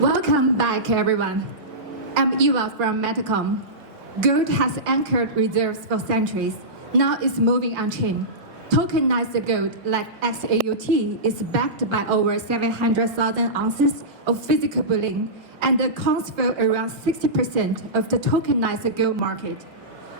Welcome back, everyone. I'm Eva from MetaComp. Gold has anchored reserves for centuries. Now it's moving on-chain. Tokenized gold, like XAUT, is backed by over 700,000 ounces of physical bullion and accounts for around 60% of the tokenized gold market.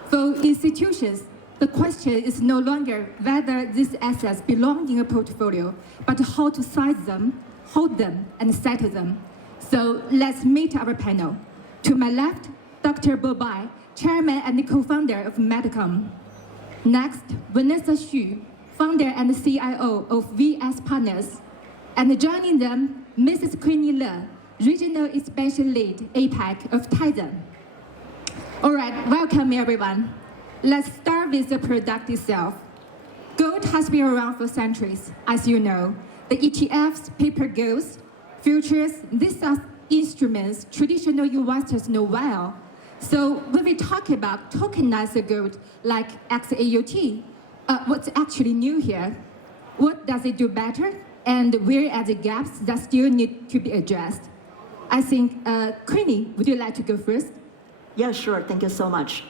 For institutions, the question is no longer whether these assets belong in a portfolio, but how to size them, hold them, and settle them. So let's meet our panel. To my left, Dr. Bo Bai, chairman and co-founder of MetaComp. Next, Vanessa Xu, founder and CIO of VS Partners. And joining them, Mrs. Queenie Le, regional expansion lead, APAC of Tether. All right, welcome everyone. Let's start with the product itself. Gold has been around for centuries, as you know. The ETFs, paper golds, futures, these are instruments traditional investors know well. So when we talk about tokenized gold like XAUT, what's actually new here? What does it do better? And where are the gaps that still need to be addressed? I think, Queenie, would you like to go first? Yeah, sure. Thank you so much,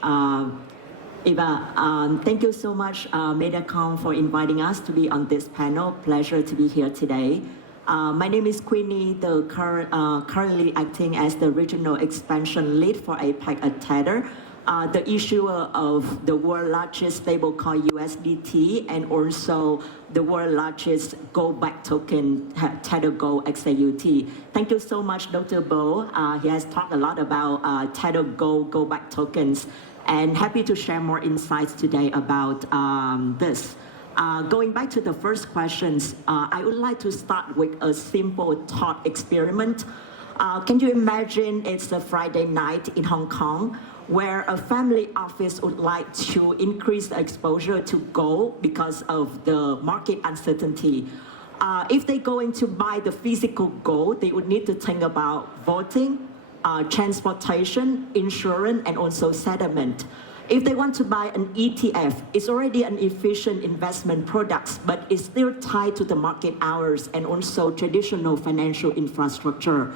Eva. Thank you so much, MetaComp, for inviting us to be on this panel. Pleasure to be here today. My name is Queenie, currently acting as the regional expansion lead for APAC at Tether, the issuer of the world's largest stablecoin USDT and also the world's largest gold-backed token, Tether Gold XAUT. Thank you so much, Dr. Bo. He has talked a lot about Tether gold-backed tokens, and happy to share more insights today about this. Going back to the first questions, I would like to start with a simple thought experiment. Can you imagine it's a Friday night in Hong Kong where a family office would like to increase the exposure to gold because of the market uncertainty? If they're going to buy the physical gold, they would need to think about voting, transportation, insurance, and also settlement. If they want to buy an ETF, it's already an efficient investment product, but it's still tied to the market hours and also traditional financial infrastructure.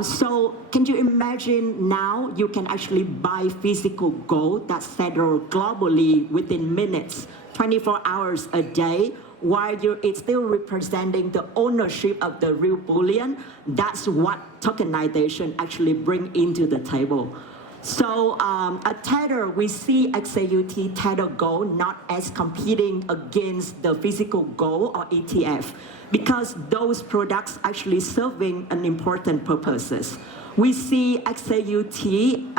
So can you imagine now you can actually buy physical gold that's settled globally within minutes, 24 hours a day, while it's still representing the ownership of the real bullion? That's what tokenization actually brings into the table. So at Tether, we see XAUT Tether Gold not as competing against the physical gold or ETF, because those products actually serving an important purposes. We see XAUT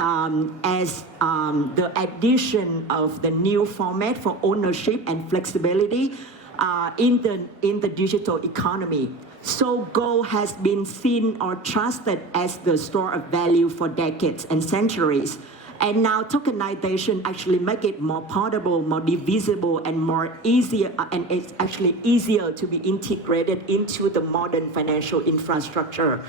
as the addition of the new format for ownership and flexibility in the digital economy. So gold has been seen or trusted as the store of value for decades and centuries. And now tokenization actually make it more portable, more divisible, and more easier, and it's actually easier to be integrated into the modern financial infrastructure.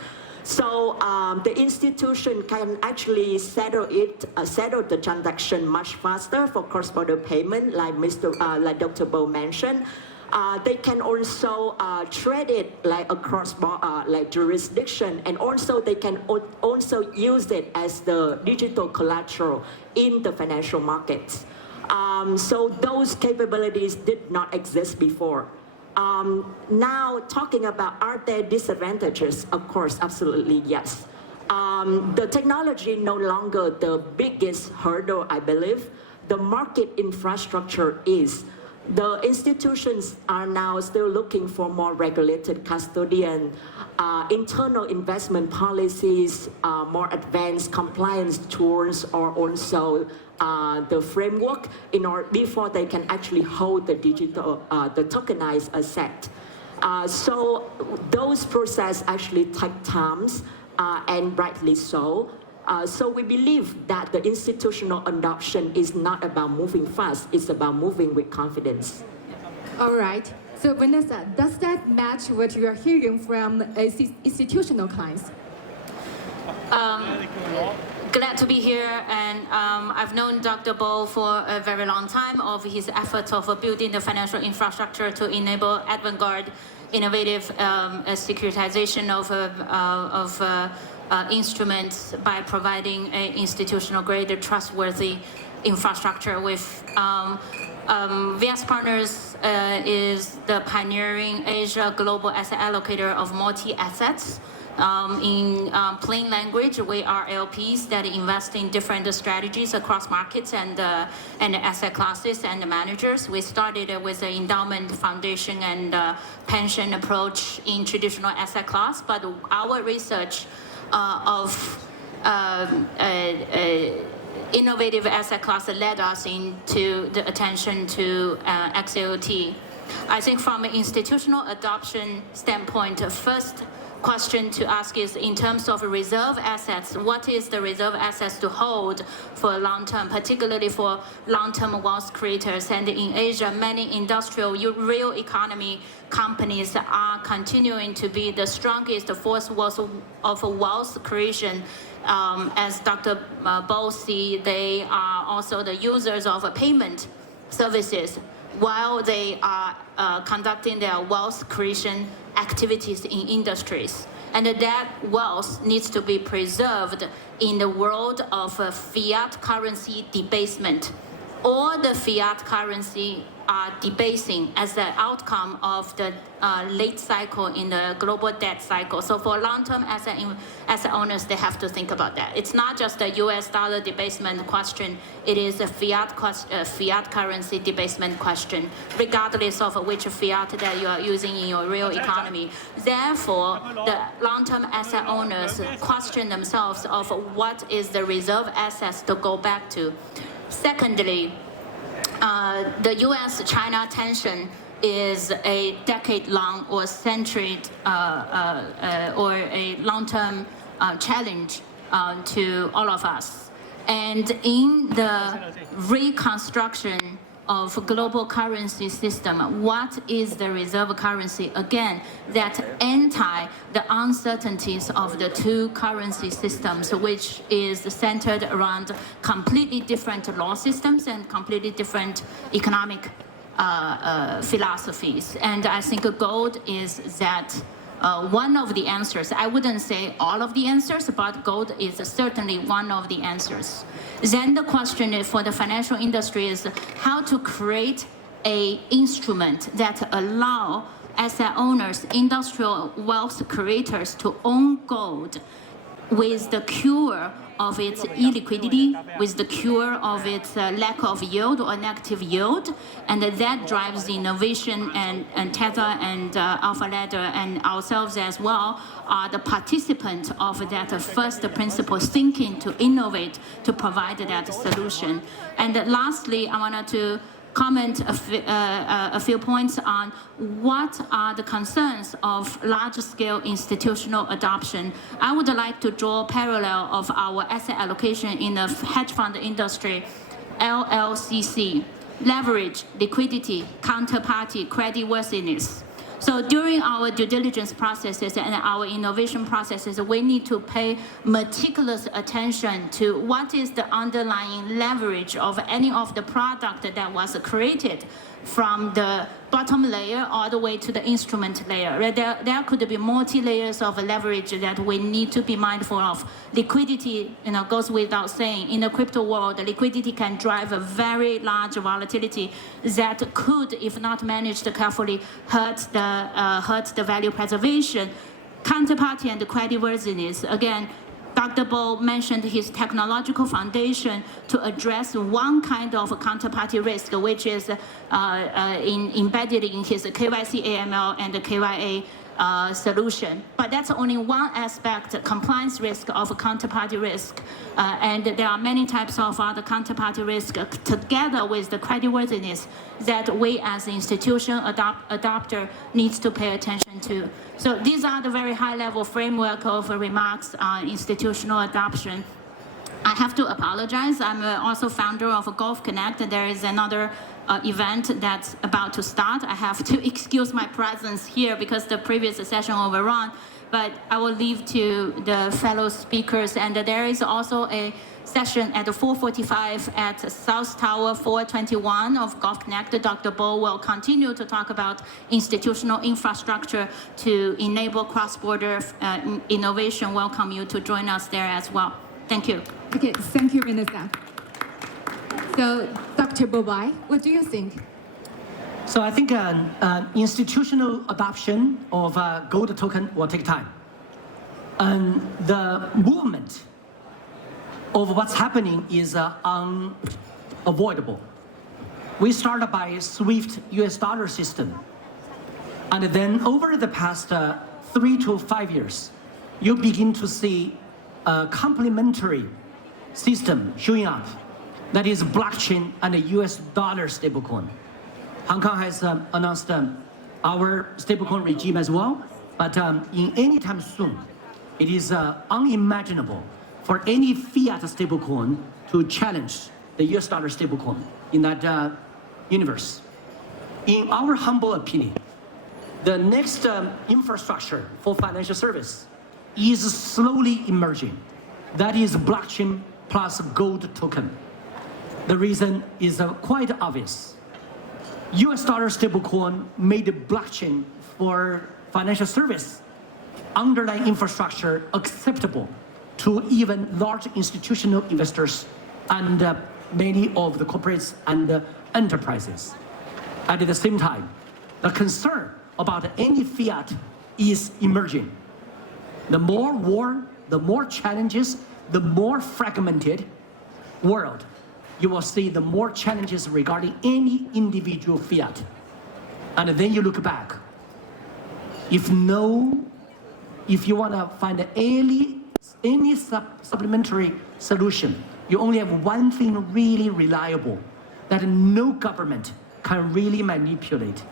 So the institution can actually settle the transaction much faster for cross-border payment, like like Dr. Bo mentioned. They can also trade it like across like jurisdiction, and also they can also use it as the digital collateral in the financial markets. So those capabilities did not exist before. Now talking about, are there disadvantages? Of course, absolutely yes. The technology no longer the biggest hurdle, I believe. The market infrastructure is. The institutions are now still looking for more regulated custodian, internal investment policies, more advanced compliance tools, or also the framework before they can actually hold the the tokenized asset. So those processes actually take time, and rightly so. So we believe that the institutional adoption is not about moving fast, it's about moving with confidence. All right. So Vanessa, does that match what you are hearing from institutional clients? Glad to be here, and I've known Dr. Bo for a very long time of his efforts of building the financial infrastructure to enable avant-garde innovative securitization of instruments by providing an institutional-grade, trustworthy infrastructure with VS Partners is the pioneering Asia global asset allocator of multi-assets. In plain language, we are LPs that invest in different strategies across markets and asset classes and managers. We started with the endowment foundation and pension approach in traditional asset class, but our research of innovative asset class led us into the attention to XAUT. I think from an institutional adoption standpoint, first question to ask is in terms of reserve assets, what is the reserve assets to hold for long term, particularly for long-term wealth creators? And in Asia, many industrial real economy companies are continuing to be the strongest force of wealth creation. As Dr. Bo said, they are also the users of payment services while they are conducting their wealth creation activities in industries. And that wealth needs to be preserved in the world of fiat currency debasement. All the fiat currency are debasing as the outcome of the late cycle in the global debt cycle. So for long-term asset owners, they have to think about that. It's not just a US dollar debasement question, it is a fiat currency debasement question, regardless of which fiat that you are using in your real economy. Therefore, the long-term asset owners question themselves of what is the reserve assets to go back to. Secondly, the US-China tension is a decade-long or century or a long-term challenge to all of us. And in the reconstruction of global currency system, what is the reserve currency? Again, that anti the uncertainties of the two currency systems, which is centered around completely different law systems and completely different economic philosophies. And I think gold is that one of the answers. I wouldn't say all of the answers, but gold is certainly one of the answers. Then the question for the financial industry is how to create an instrument that allow asset owners, industrial wealth creators to own gold with the cure of its illiquidity, with the cure of its lack of yield or negative yield, and that drives the innovation, and Tether and Alpha Ladder and ourselves as well are the participants of that first principle thinking to innovate to provide that solution. And lastly, I wanted to comment a few points on what are the concerns of large-scale institutional adoption. I would like to draw a parallel of our asset allocation in the hedge fund industry, LLCC, leverage, liquidity, counterparty, creditworthiness. So during our due diligence processes and our innovation processes, we need to pay meticulous attention to what is the underlying leverage of any of the product that was created from the bottom layer all the way to the instrument layer. There could be multi-layers of leverage that we need to be mindful of. Liquidity, goes without saying. In the crypto world, liquidity can drive a very large volatility that could, if not managed carefully, hurt the value preservation. Counterparty and creditworthiness, again, Dr. Bo mentioned his technological foundation to address one kind of counterparty risk, which is embedded in his KYC AML and the KYA solution. But that's only one aspect, compliance risk of counterparty risk. And there are many types of other counterparty risk together with the creditworthiness that we as an institution adopter needs to pay attention to. So these are the very high level framework of remarks on institutional adoption. I have to apologize. I'm also founder of Golf Connect. There is another event that's about to start. I have to excuse my presence here because the previous session overrun, but I will leave to the fellow speakers. And there is also a session at 4:45 at South Tower 421 of Golf Connect. Dr. Bo will continue to talk about institutional infrastructure to enable cross-border innovation. Welcome you to join us there as well. Thank you. Okay, thank you, Vanessa. So, Dr. Bobai, what do you think? So I think institutional adoption of gold token will take time. And the movement of what's happening is unavoidable. We started by SWIFT US dollar system. And then over the past 3 to 5 years, you begin to see a complementary system showing up. That is blockchain and a US dollar stablecoin. Hong Kong has announced our stablecoin regime as well, but in any time soon, it is unimaginable for any fiat stablecoin to challenge the US dollar stablecoin in that universe. In our humble opinion, the next infrastructure for financial service is slowly emerging. That is blockchain plus gold token. The reason is quite obvious. US dollar stablecoin made blockchain for financial service underlying infrastructure acceptable to even large institutional investors and many of the corporates and enterprises. At the same time, the concern about any fiat is emerging. The more war, the more challenges, the more fragmented world, you will see the more challenges regarding any individual fiat. And then you look back. If you want to find any supplementary solution, you only have one thing really reliable that no government can really manipulate.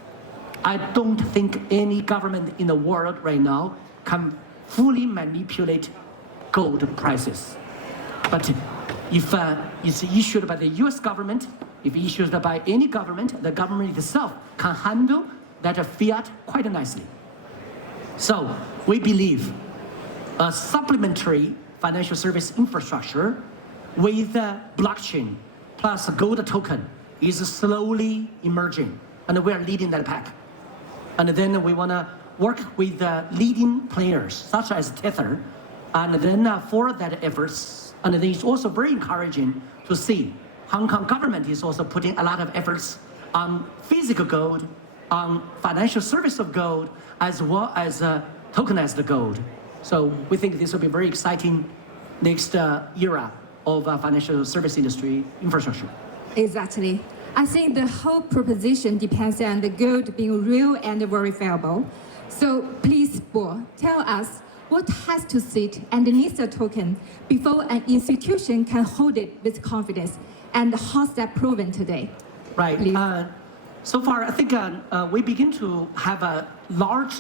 I don't think any government in the world right now can fully manipulate gold prices. But if it's issued by the US government, if issued by any government, the government itself can handle that fiat quite nicely. So we believe a supplementary financial service infrastructure with blockchain plus gold token is slowly emerging, and we are leading that pack. And then we want to work with leading players such as Tether, and then for that efforts. And then it's also very encouraging to see Hong Kong government is also putting a lot of efforts on physical gold, on financial service of gold, as well as tokenized gold. So we think this will be very exciting next era of financial service industry infrastructure. Exactly. I think the whole proposition depends on the gold being real and verifiable. So please, Bo, tell us what has to sit underneath the token before an institution can hold it with confidence, and how's that proven today? Right. So far, I think we begin to have a large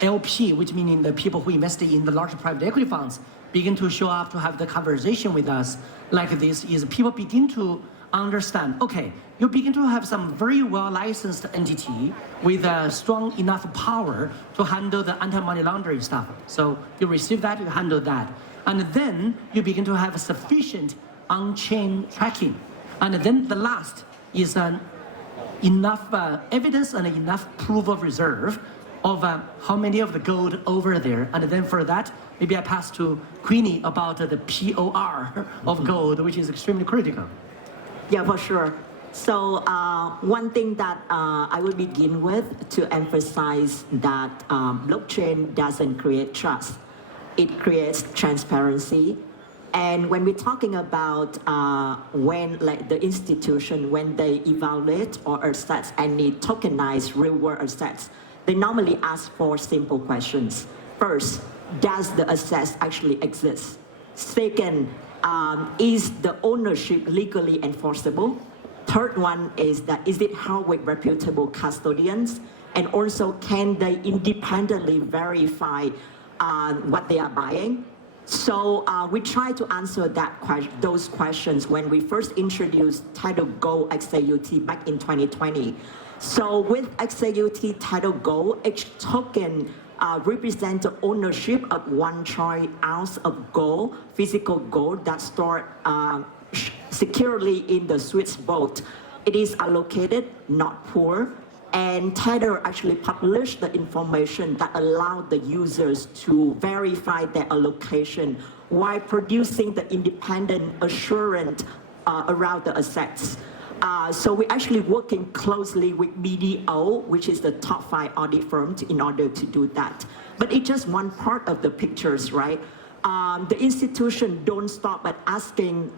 LP, which meaning the people who invested in the large private equity funds begin to show up to have the conversation with us like this. Is people begin to understand, okay, you begin to have some very well licensed entity with strong enough power to handle the anti-money laundering stuff. So you receive that, you handle that. And then you begin to have sufficient on-chain tracking. And then the last is enough evidence and enough proof of reserve of how many of the gold over there. And then for that, maybe I pass to Queenie about the POR of gold, which is extremely critical. Yeah, for sure. So one thing that I would begin with to emphasize that blockchain doesn't create trust. It creates transparency. And when we're talking about when like the institution, when they evaluate or assess any tokenized real world assets, they normally ask for simple questions. First, does the asset actually exist? Second, is the ownership legally enforceable? Third one is that is it held with reputable custodians? And also, can they independently verify what they are buying? So we try to answer those questions when we first introduced Tether Gold XAUT back in 2020. So with XAUT Tether Gold, each token represent the ownership of 1 troy ounce of gold, physical gold that's stored securely in the Swiss vault. It is allocated, not poor. And Tether actually published the information that allowed the users to verify their allocation while producing the independent assurance around the assets. So we're actually working closely with BDO, which is the top 5 audit firm, in order to do that. But it's just one part of the pictures, right? The institution don't stop at asking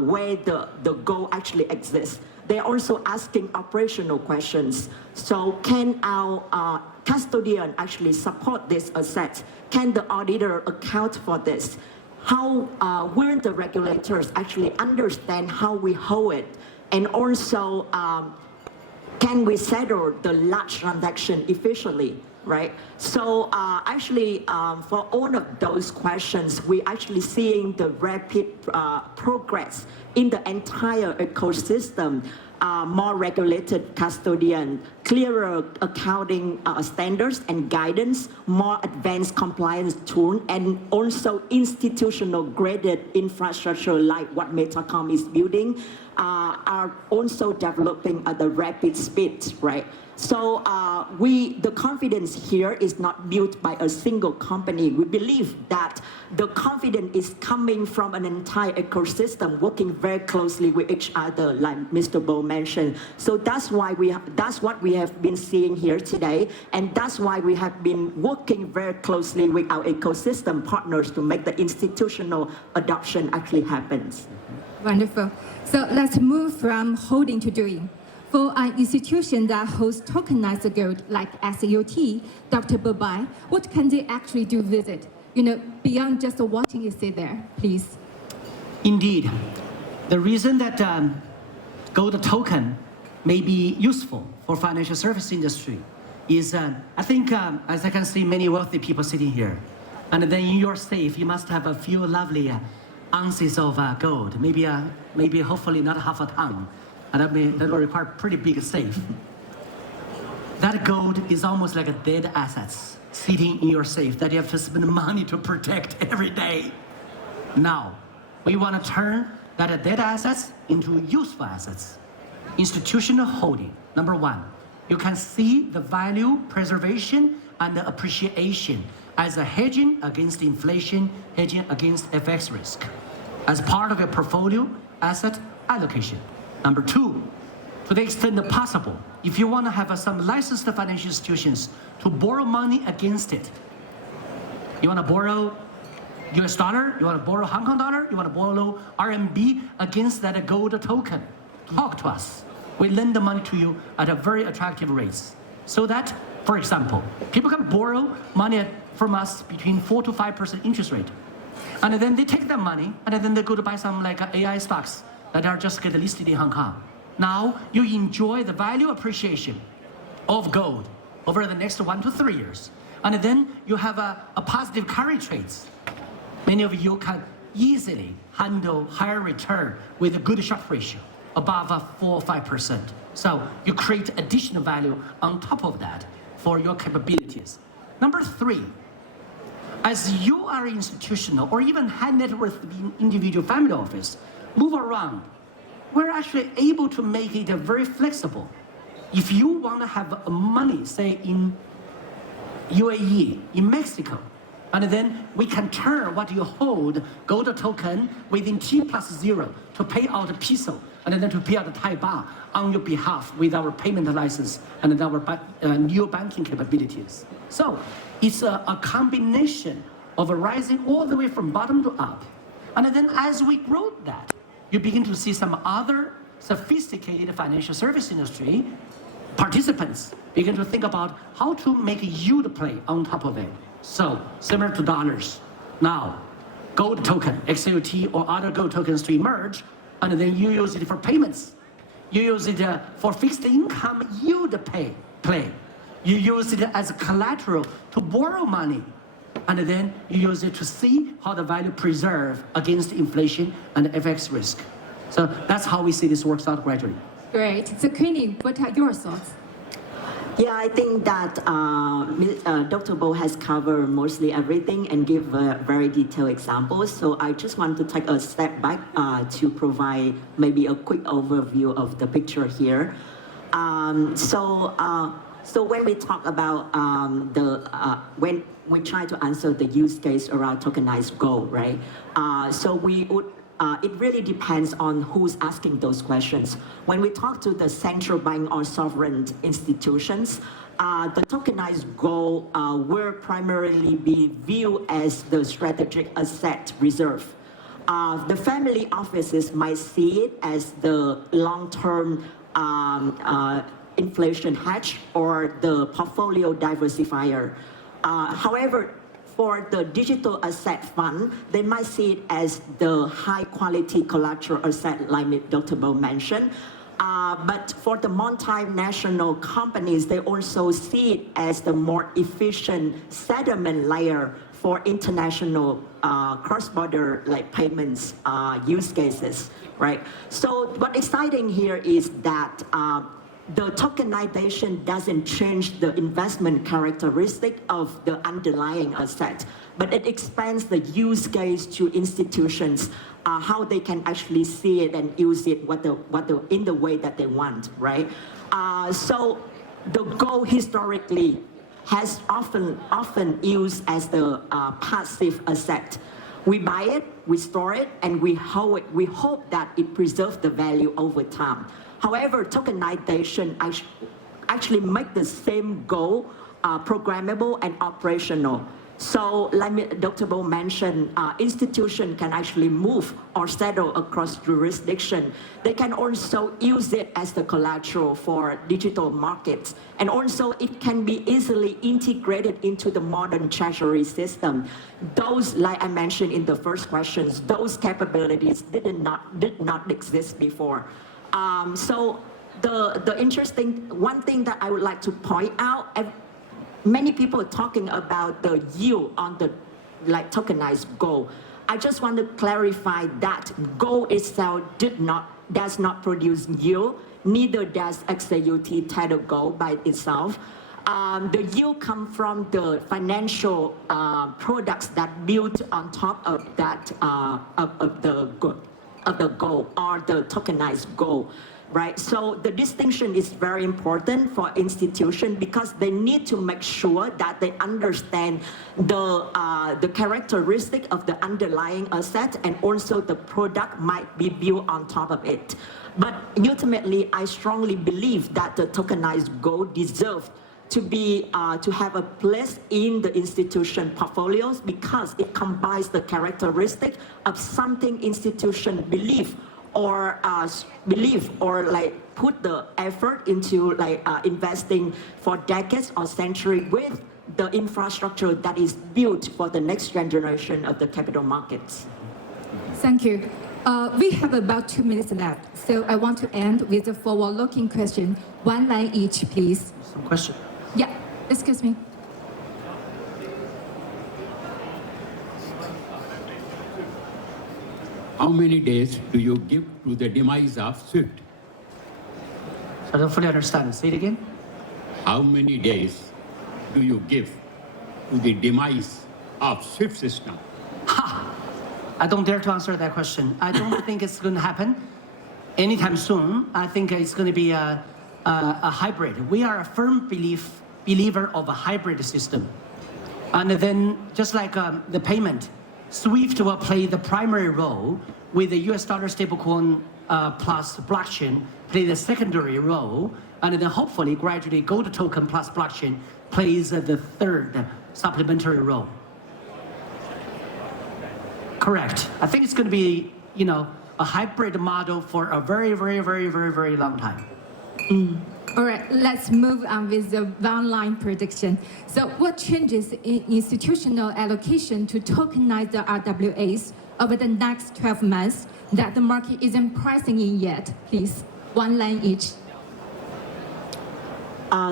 where the gold actually exists. They're also asking operational questions. So can our custodian actually support this asset? Can the auditor account for this? How will the regulators actually understand how we hold it? And also, can we settle the large transaction efficiently, right? So actually, for all of those questions, we're actually seeing the rapid progress in the entire ecosystem. More regulated custodian, clearer accounting standards and guidance, more advanced compliance tool, and also institutional graded infrastructure like what MetaComp is building are also developing at a rapid speed, right? So the confidence here is not built by a single company. We believe that the confidence is coming from an entire ecosystem working very closely with each other, like Mr. Bo mentioned. So that's why that's what we have been seeing here today, and that's why we have been working very closely with our ecosystem partners to make the institutional adoption actually happen. Wonderful. So let's move from holding to doing. For an institution that hosts tokenized gold like XAUT, Dr. Bobai, what can they actually do with it? Beyond just watching it sit there, please. Indeed. The reason that gold token may be useful for financial service industry is, I think, as I can see many wealthy people sitting here, and then in your safe, you must have a few lovely ounces of gold, maybe hopefully not half a ton. And that will require pretty big safe. That gold is almost like a dead assets sitting in your safe that you have to spend money to protect every day. Now, we want to turn that dead assets into useful assets. Institutional holding, number 1. You can see the value preservation and the appreciation as a hedging against inflation, hedging against FX risk, as part of your portfolio asset allocation. Number 2, to the extent possible, if you want to have some licensed financial institutions to borrow money against it, you want to borrow US dollar, you want to borrow Hong Kong dollar, you want to borrow RMB against that gold token, talk to us. We lend the money to you at a very attractive rates. So that, for example, people can borrow money from us between 4 to 5% interest rate. And then they take that money and then they go to buy some like AI stocks that are just get listed in Hong Kong. Now you enjoy the value appreciation of gold over the next 1 to 3 years. And then you have a positive carry trades. Many of you can easily handle higher return with a good Sharpe ratio above 4 or 5%. So you create additional value on top of that for your capabilities. Number 3, as you are institutional or even high net worth individual family office, move around, we're actually able to make it very flexible. If you want to have money, say in UAE, in Mexico, and then we can turn what you hold, gold token, within T+0 to pay out a peso, and then to pay out the Thai baht on your behalf with our payment license and our new banking capabilities. So it's a combination of rising all the way from bottom to up. And then as we grow that, you begin to see some other sophisticated financial service industry participants begin to think about how to make yield play on top of it. So similar to dollars. Now, gold token, XAUT or other gold tokens to emerge, and then you use it for payments. You use it for fixed income yield play. You use it as a collateral to borrow money. And then you use it to see how the value preserve against inflation and FX risk. So that's how we see this works out gradually. Great. So Queenie, what are your thoughts? Yeah, I think that Dr. Bo has covered mostly everything and give very detailed examples. So I just want to take a step back to provide maybe a quick overview of the picture here. So when we talk about when we try to answer the use case around tokenized gold, right? So we would. It really depends on who's asking those questions. When we talk to the central bank or sovereign institutions, the tokenized gold will primarily be viewed as the strategic asset reserve. The family offices might see it as the long-term inflation hedge or the portfolio diversifier. However, for the digital asset fund, they might see it as the high quality collateral asset like Dr. Bo mentioned. But for the multinational companies, they also see it as the more efficient settlement layer for international cross-border like payments use cases, right? So what's exciting here is that the tokenization doesn't change the investment characteristic of the underlying asset, but it expands the use case to institutions, how they can actually see it and use it in the way that they want, right? So the gold historically has often used as the passive asset. We buy it, we store it, and we hold it. We hope that it preserves the value over time. However, tokenization actually make the same goal programmable and operational. So like Dr. Bo mentioned, institutions can actually move or settle across jurisdiction. They can also use it as the collateral for digital markets. And also it can be easily integrated into the modern treasury system. Those, like I mentioned in the first questions, those capabilities did not exist before. So the interesting, one thing that I would like to point out, many people are talking about the yield on the tokenized gold. I just want to clarify that gold itself does not produce yield, neither does XAUT Tether gold by itself. The yield comes from the financial products that built on top of that of the gold or the tokenized gold, right? So the distinction is very important for institutions because they need to make sure that they understand the characteristic of the underlying asset and also the product might be built on top of it. But ultimately, I strongly believe that the tokenized gold deserves to have a place in the institution portfolios because it combines the characteristic of something institution believe or like put the effort into investing for decades or century with the infrastructure that is built for the next generation of the capital markets. Thank you. We have about 2 minutes left, so I want to end with a forward-looking question. One line each, please. Some question. Yeah, excuse me. How many days do you give to the demise of SWIFT? I don't fully understand. Say it again. How many days do you give to the demise of SWIFT system? I don't dare to answer that question. I don't think it's going to happen anytime soon. I think it's going to be a hybrid. We are a firm believer of a hybrid system. And then just like the payment, SWIFT will play the primary role with the US dollar stablecoin plus blockchain play the secondary role. And then hopefully gradually gold token plus blockchain plays the third supplementary role. Correct. I think it's going to be, a hybrid model for a very, very, very, very, very long time. All right, let's move on with the one-line prediction. So what changes in institutional allocation to tokenize the RWAs over the next 12 months that the market isn't pricing in yet? Please, one line each.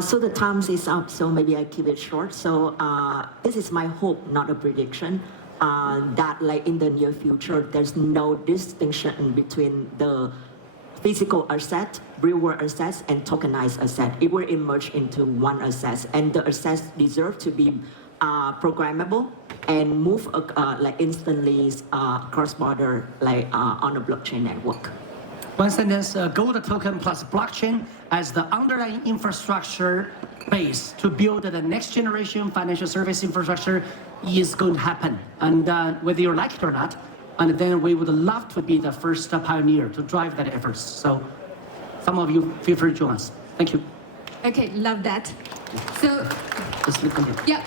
So the time is up, so maybe I keep it short. So this is my hope, not a prediction, that in the near future, there's no distinction between the physical asset, real-world assets, and tokenized asset. It will emerge into one asset, and the assets deserve to be programmable and move like instantly cross-border, like on a blockchain network. One sentence, gold token plus blockchain as the underlying infrastructure base to build the next generation financial service infrastructure is going to happen. And whether you like it or not, and then we would love to be the first pioneer to drive that effort. So some of you feel free to join us. Thank you. Okay, love that. So, Just leave it. yeah.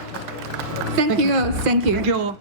Thank you. Thank you.